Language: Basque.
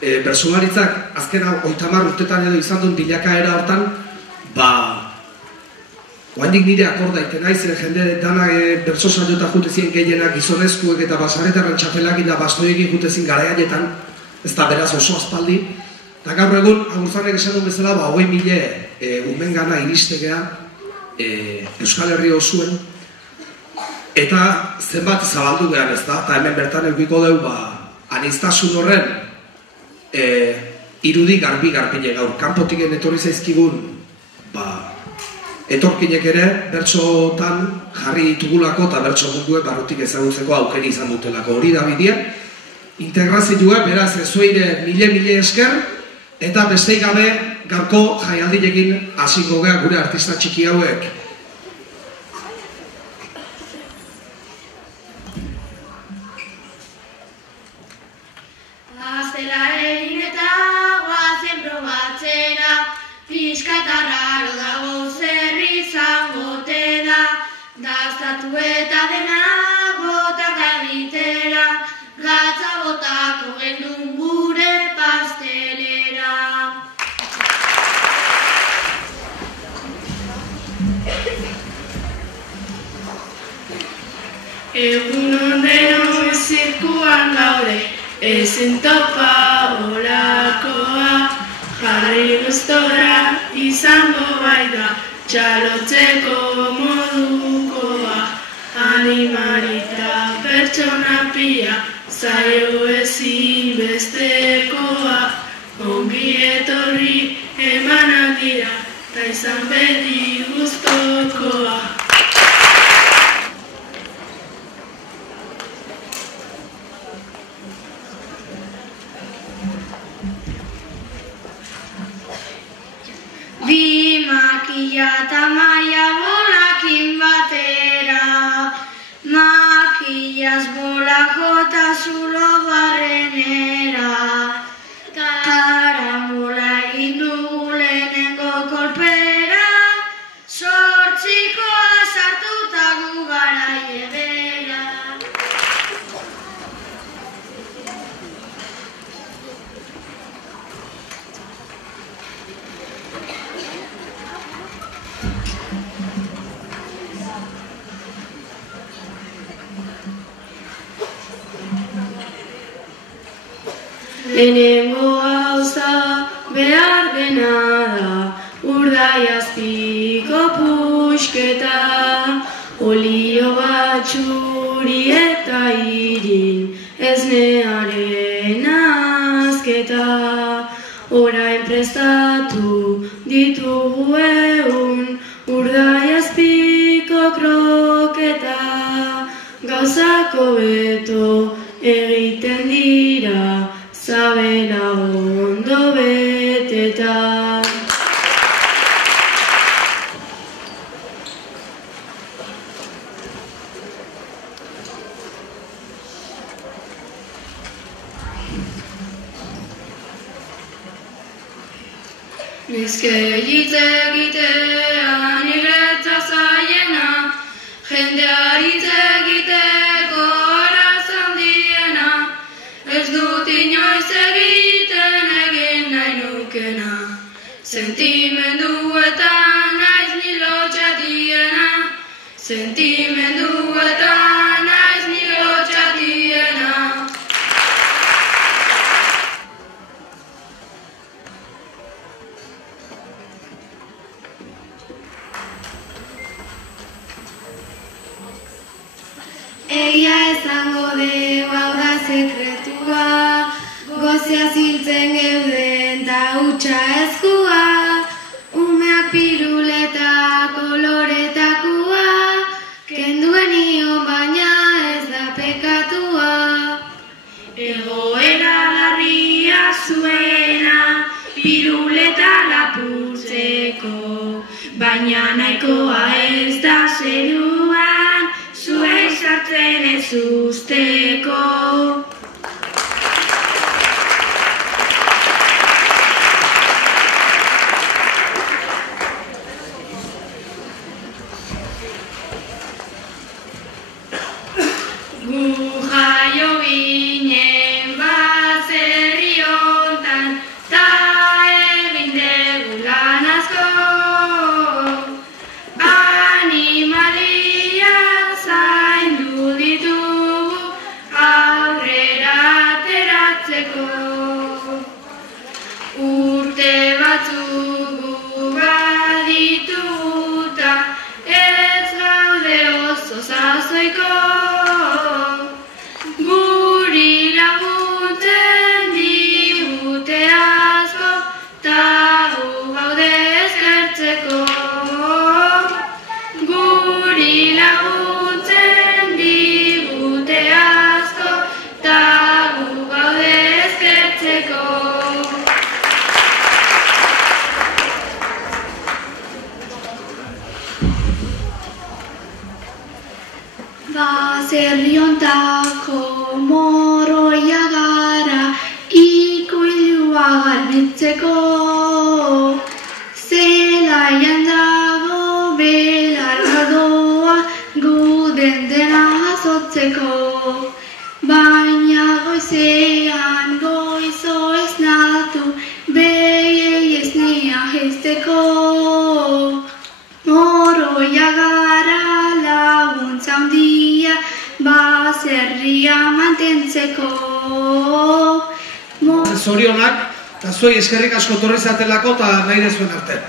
bertsolaritzak azken 30 urtetan edo izan duen bilakaera hortan, oraindik nire akordaiten naiz, jende dana bertso saioetan jutezien gehienak gizonezkoek eta basaretarren txapelak eta bastoiekin jutezien garaianetan, ez da beraz oso aspaldi. Eta gaur egun, Agurzanek esan duen bezala, 20.000 umengana iristegea Euskal Herri osuen, eta zenbat zabaldu behar ez da, eta hemen bertan eukiko dugu, aniztasun horren irudi garbi-garbile gaur. Kanpotik etorri zaizkigun, etorkinek ere, bertsotan jarri ditugulako eta bertso mundue barrutik ezagutzeko aukeri izan dutelako. Hori da bidea, integrazioa, beraz, ezueire mile esker, eta besteik gabe gaurko jaialdirekin hasiko gea gure artista txiki hauek. Gaztela egin eta guazen probatzera, pixka eta raro dago zer izango te da, daztatu eta dena botak egitera, gatza botako gendun gure pastelera. Egun ondeno zirkuan gaude, ezin topa olakoa, jarri gustora izango bai da, txalotzeko modukoa, animarita pertsona pila, zaio ezin bestekoa, ongi etorri emanak dira, ta izan beti gustokoa. Bi makila eta maia bolakin batera, makilaz bola jota zulo barrenera, karambola egin dugu lehenengo kolpera, zortzikoa sartuta gu garai edera. Lehenengo gauza behar dena da, urdaiazpiko pusketa, olio batxuri eta irin, esnearen azketa. Orain prestatu ditugu egun, urdaiazpiko kroketa, gauzako beto egiten dira, zabela ondo beteta. Nizke egitea niretza zaiena, jendeari egiteko araz handiena, ez dut inoiz egiten egin nahi nukena, sentimenduetan naiz ni lotxatiena, sentimenduetan naiz ni lotxatiena. Egia esango deu hau da sekretua, gozea ziltzen geuden ta hutsa ezkua, umeak piruleta koloretakua, kenduen ion baina ez da pekatua. Egoera larria zuena, piruleta lapurtzeko, baina nahikoa ez da zeruan, zuek sartzen ez usteko. Gu jaio ginen baserri garbitzeko, zelaian dago belarra doa gu dendena jasotzeko. Baina goizean goizo esnatu, behiei esnea jezteko. Moroia gara laguntza handia, baserria mantentzeko. Zorionak, eta zuei eskerrik asko torri zatelako eta nahi dezuen arte.